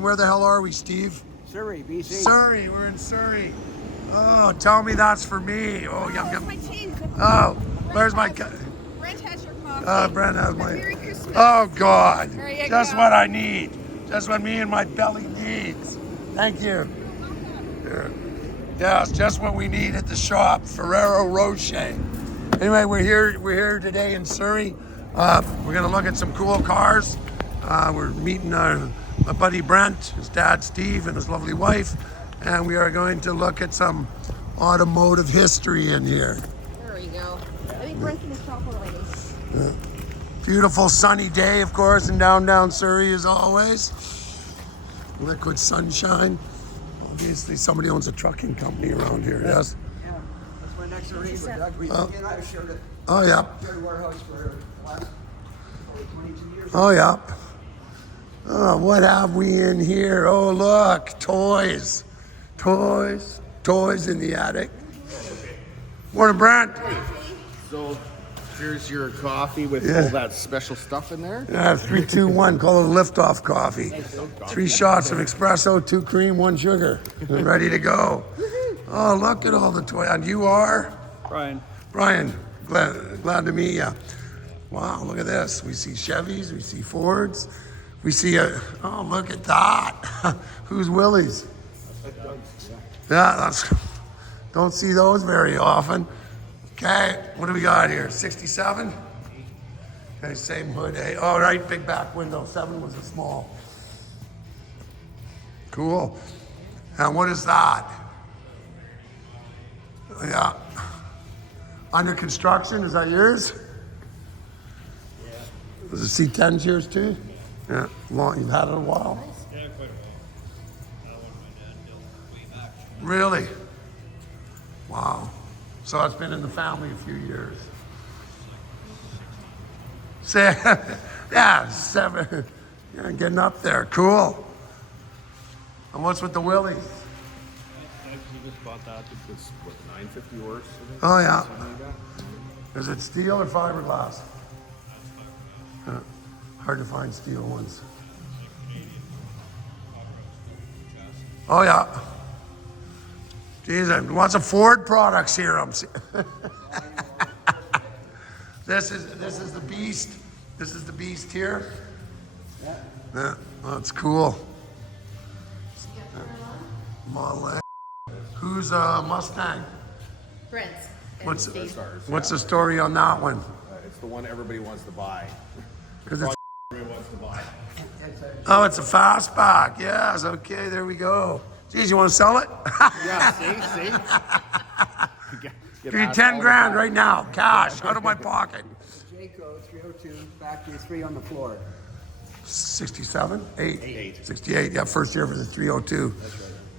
Where the hell are we, Steve? Surrey, BC. Surrey, we're in Surrey. Oh, tell me that's for me. Oh, yum, yum. My chain. Oh, where's my... Brent has your coffee. Brent has my... Merry Christmas. Oh, God. There you Just go. what I need. Just what me and my belly needs. Thank you. Here. Yes, just what we need at the shop, Ferrero Rocher. Anyway, we're here today in Surrey. We're gonna look at some cool cars. We're meeting my buddy Brent, his dad Steve, and his lovely wife, and we are going to look at some automotive history in here. There you go. I think Brent can talk already. Beautiful sunny day, of course, in downtown Surrey as always. Liquid sunshine. Obviously, somebody owns a trucking company around here. Yes. Yeah, that's my next door neighbor, Doug. We and I shared a Oh yeah. shared warehouse for the last 22 years. Oh yeah. Oh, what have we in here? Oh, look, toys. Toys in the attic. Morning, Brent. So here's your coffee with Yeah. all that special stuff in there. Yeah, 3, 2, 1. Call it a liftoff coffee. 3 shots of espresso, 2 cream, 1 sugar. Ready to go. Oh, look at all the toys. And you are? Brian. Brian, glad to meet you. Wow, look at this. We see Chevys, we see Fords. We see oh, look at that. Who's Willys? Yeah, don't see those very often. Okay, what do we got here? 67? Okay, same hood, eh? Oh, right, big back window. 7 was a small. Cool. And what is that? Yeah. Under construction, is that yours? Yeah. Was it C10's yours too? Yeah, long, you've had it a while? Yeah, quite a while. That one my dad built way back. Really? Wow. So it's been in the family a few years. Yeah, 7. Yeah, getting up there. Cool. And what's with the Willies? I actually just bought that. It's what, $9.50 worse? Oh yeah. Something like that. Is it steel or fiberglass? Yeah. Hard to find steel ones. Oh yeah. Geez, lots of Ford products here. I'm seeing. This is the beast. This is the beast here. Yeah, that's cool. Model A. Who's Mustang? Brent. What's Steve. what's the story on that one? It's the one everybody wants to buy. Because it's Everybody wants to buy. oh, it's a fastback. Yes. Okay, there we go. Geez, you want to sell it? Yeah, see? Give me 10 grand right now, cash, out of my pocket. Jayco 302, factory 3 on the floor. 67? 8? 8. 68, yeah, first year for the 302.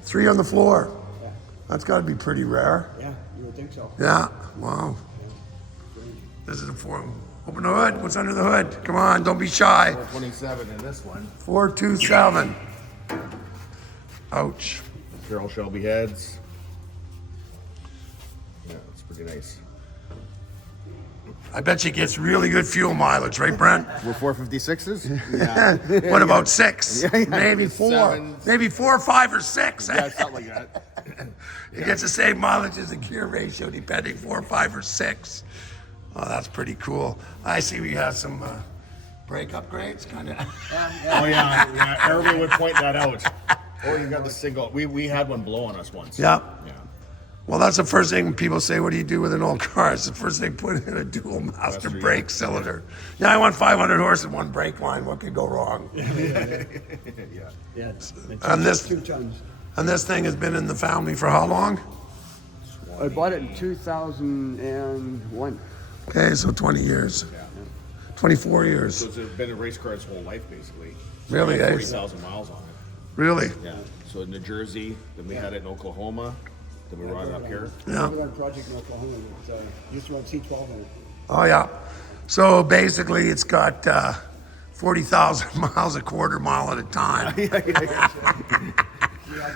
3 on the floor. Yeah. That's got to be pretty rare. Yeah, you would think so. Yeah, wow. This is a 4. Open the hood. What's under the hood? Come on, don't be shy. 427 in this one. 427. Ouch. Carroll Shelby heads. Yeah, it's pretty nice. I bet you gets really good fuel mileage, right, Brent? We're 456s? Yeah. What about 6? Yeah. Maybe 4. 7. Maybe 4, 5, or 6. Yeah, something like that. It gets the same mileage as the gear ratio, depending 4, 5, or 6. Oh, that's pretty cool. I see we have some brake upgrades, kind of. Oh yeah, everybody would point that out. Or you got the single. We had one blow on us once. Yeah. Yeah. Well, that's the first thing people say. What do you do with an old car? It's the first thing put in a dual master Master, brake yeah. cylinder. Yeah, I want 500 horse and 1 brake line. What could go wrong? Yeah. Yeah. And this 2 tons. and this thing has been in the family for how long? I bought it in 2001. Okay, so 20 years. 24 years. So it's been a race car its whole life, basically. Really, eh? 40,000 miles on it. Really? Yeah. So in New Jersey, then we had it in Oklahoma, then we brought it up here. Yeah. We had a project in Oklahoma that used to run C12 in it. Oh, yeah. So basically, it's got 40,000 miles a quarter mile at a time. We had a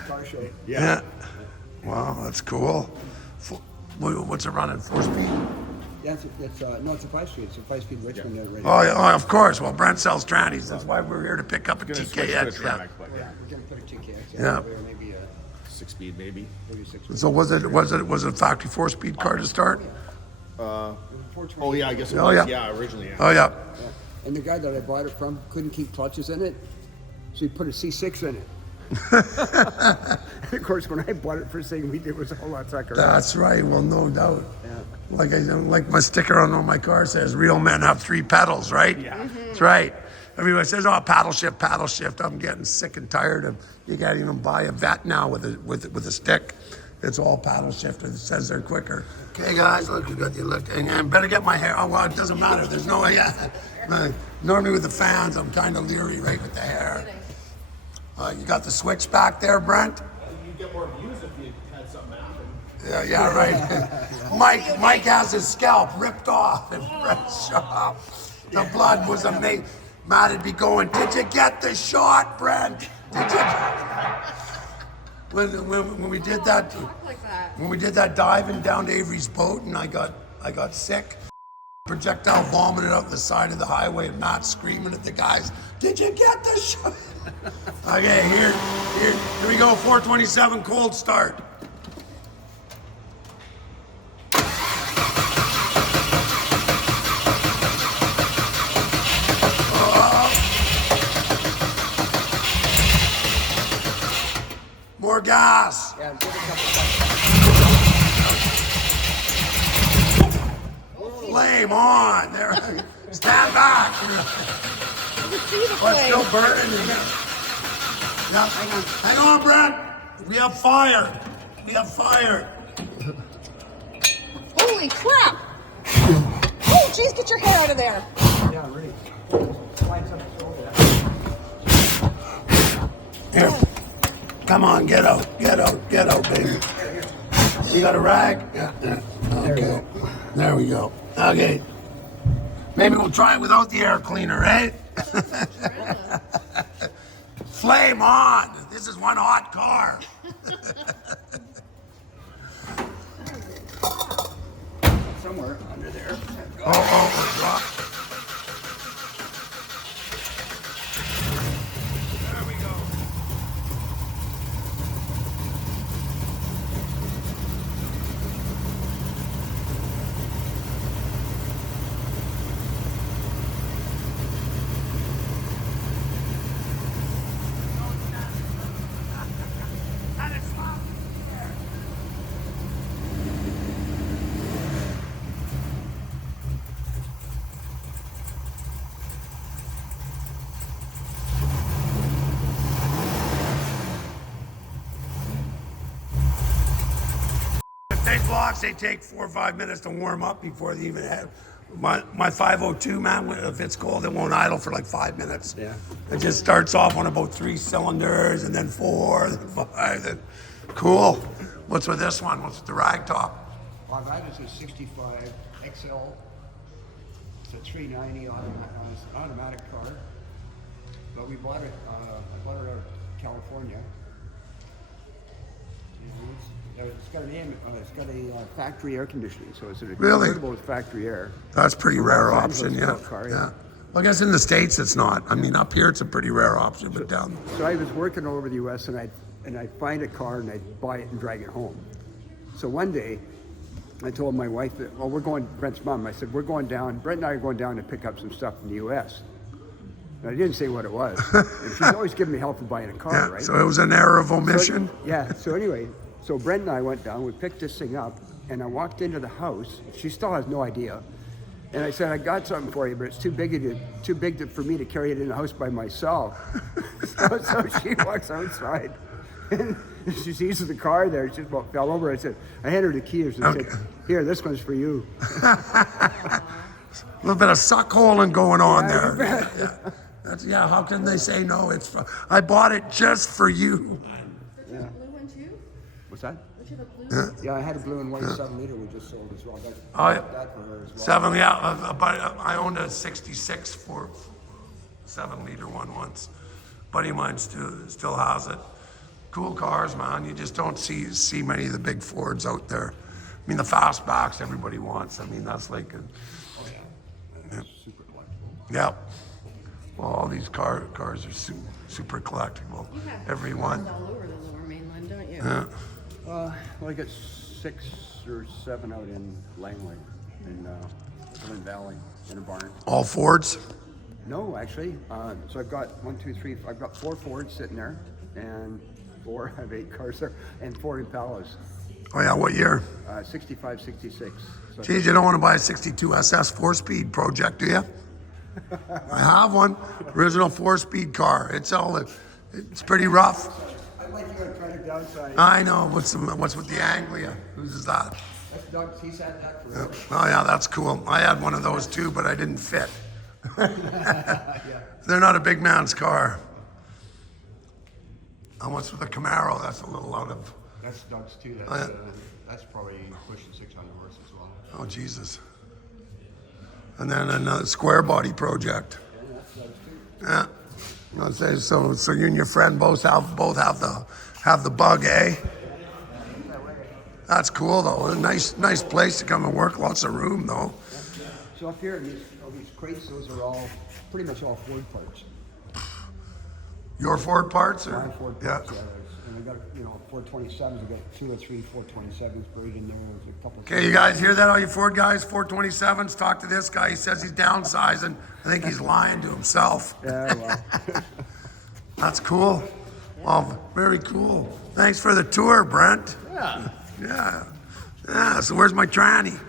car show. Yeah. Wow, that's cool. What's it running? 4-speed? Yeah, it's no, it's a 5-speed. It's a 5-speed Richmond. Right Oh, yeah, oh, of course. Well, Brent sells trannies. That's why we're here to pick up a Gonna switch to a TKX. Tronic, but Yeah, yeah, we're gonna put a TKX. Yeah. Or maybe a 6-speed maybe. 36. So was it a factory 4-speed car to start? Oh yeah, I guess it Oh, was. yeah. Yeah, originally. Yeah. Oh yeah. Yeah. And the guy that I bought it from couldn't keep clutches in it, so he put a C6 in it. And of course, when I bought it, first thing we did was a whole lot sucker. That's right. Well, no doubt. Yeah. Like my sticker on my car says, "Real men have 3 pedals." Right? Yeah. That's right. Everybody says, "Oh, paddle shift, paddle shift." I'm getting sick and tired of. You can't even buy a vet now with a stick. It's all paddle shift. It says they're quicker. Okay, guys, look, you got the look. And better get my hair. Oh well, it doesn't matter. There's no way. Yeah. Normally with the fans, I'm kind of leery, right, with the hair. You got the switch back there, Brent? You get more views if you had something happen. Yeah, right. Mike has his scalp ripped off in Brent's shop. The blood was amazing. Matt would be going, "Did you get the shot, Brent? Did you?" When we did that, Like that. when we did that diving down to Avery's boat, and I got sick. Projectile vomited up the side of the highway, and Matt screaming at the guys, "Did you get the shot?" Okay, here we go. 427 cold start. More gas. Yeah, give it a couple Flame on. There. Stand back. You can see the Oh, it's still flame. burning. Yeah, hang on, Brent. We have fire. We have fire. Holy crap! Oh, jeez, get your hair out of there. Yeah, really. Find something to hold it. Here. Come on, get out, baby. You got a rag? Yeah. Okay. There we go. Okay. Maybe we'll try it without the air cleaner, eh? Flame on. This is one hot car. Somewhere under there. Oh, drop. There we go. Big blocks, they take 4 or 5 minutes to warm up before they even have. My 502, man, if it's cold, it won't idle for like 5 minutes. Yeah. It just starts off on about 3 cylinders, and then 4, then 5. Then cool. What's with this one? What's with the rag top? On that is a 65 XL. It's a 390 automatic car. But we bought it. I bought it out of California. It's got a name. It's got a factory air conditioning, so it's a Really? convertible with factory air. That's a pretty rare Los option, Angeles yeah. car, Yeah. Well, I guess in the States it's not. I mean, up here it's a pretty rare option, but down. So I was working all over the U.S. and I'd find a car and I'd buy it and drag it home. So one day, I told my wife that, well, we're going, Brent's mom, I said, we're going down, Brent and I are going down to pick up some stuff in the U.S. And I didn't say what it was. And she's always giving me help for buying a car, Yeah. right? So it was an error of omission. So anyway, so Brent and I went down, we picked this thing up, and I walked into the house. She still has no idea. And I said, I got something for you, but it's too big for me to carry it in the house by myself. so she walks outside, and she sees the car there. She just about fell over. I said, I handed her the keys and said, here, this one's for you. A little bit of suckholing going on Yeah, you there. bet. Yeah, how can they say no? I bought it just for you. Blue one too? What's that? Don't you have a blue? Yeah, I had a blue and white 7-liter we just sold as well. Oh, yeah. That for her as well. 7, yeah. But I owned a 66 for 7-liter one once. Buddy of mine still has it. Cool cars, man. You just don't see many of the big Fords out there. mean, the fastbacks everybody wants. I mean, that's like, Super collectible. yeah. Well, all these cars are super collectible. You have Every one. all over the Lower Mainland, don't you? Yeah. Well, I got 6 or 7 out in Langley, in Valley, in a barn. All Fords. No, actually. So I've got 1, 2, 3. I've got 4 Fords sitting there, and 4. I have 8 cars there, and 4 Impalas. Oh yeah, what year? 65, 66. So Geez, you don't want to buy a 62 SS 4-speed project, do you? I have one. Original 4-speed car. It's pretty rough. I'd like you to try to downsize. I know. What's with the Anglia? Whose is that? That's Doug's. He's had that forever. Oh yeah, that's cool. I had one of those too, but I didn't fit. They're not a big man's car. And what's with the Camaro? That's a little out of. That's Doug's too. Oh, yeah. That's probably pushing 600 horse as well. Oh Jesus. And then another square body project. Yeah. You know, so you and your friend both have the bug, eh? That's cool though. A nice place to come and work. Lots of room though. So up here, these crates, those are all pretty much all Ford parts. Your Ford parts, or My Ford yeah. parts, and I got, Ford 27s. I got 2 or 3 Ford 27s buried in there. There's a couple. Okay, you guys hear that, all you Ford guys? 427s. Talk to this guy. He says he's downsizing. I think he's lying to himself. Yeah, well. That's cool. Well, very cool. Thanks for the tour, Brent. Yeah. Yeah. So where's my tranny?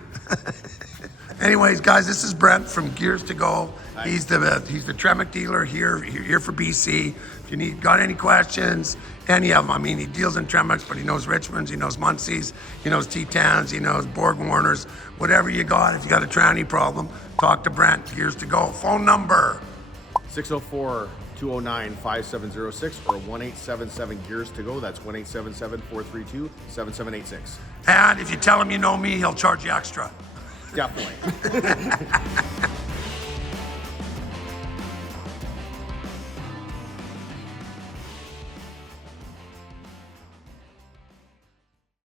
Anyways, guys, this is Brent from Gears to Go. He's the Tremec dealer here for BC. If you got any questions, any of them. I mean, he deals in Tremecs, but he knows Richmonds, he knows Muncies, he knows T10s, he knows Borg Warners. Whatever you got, if you got a tranny problem, talk to Brent. Gears to Go. Phone number 604-209-5706 or 1-877-GEARS-TO-GO. That's 1-877-432-7786. And if you tell him you know me, he'll charge you extra. Definitely.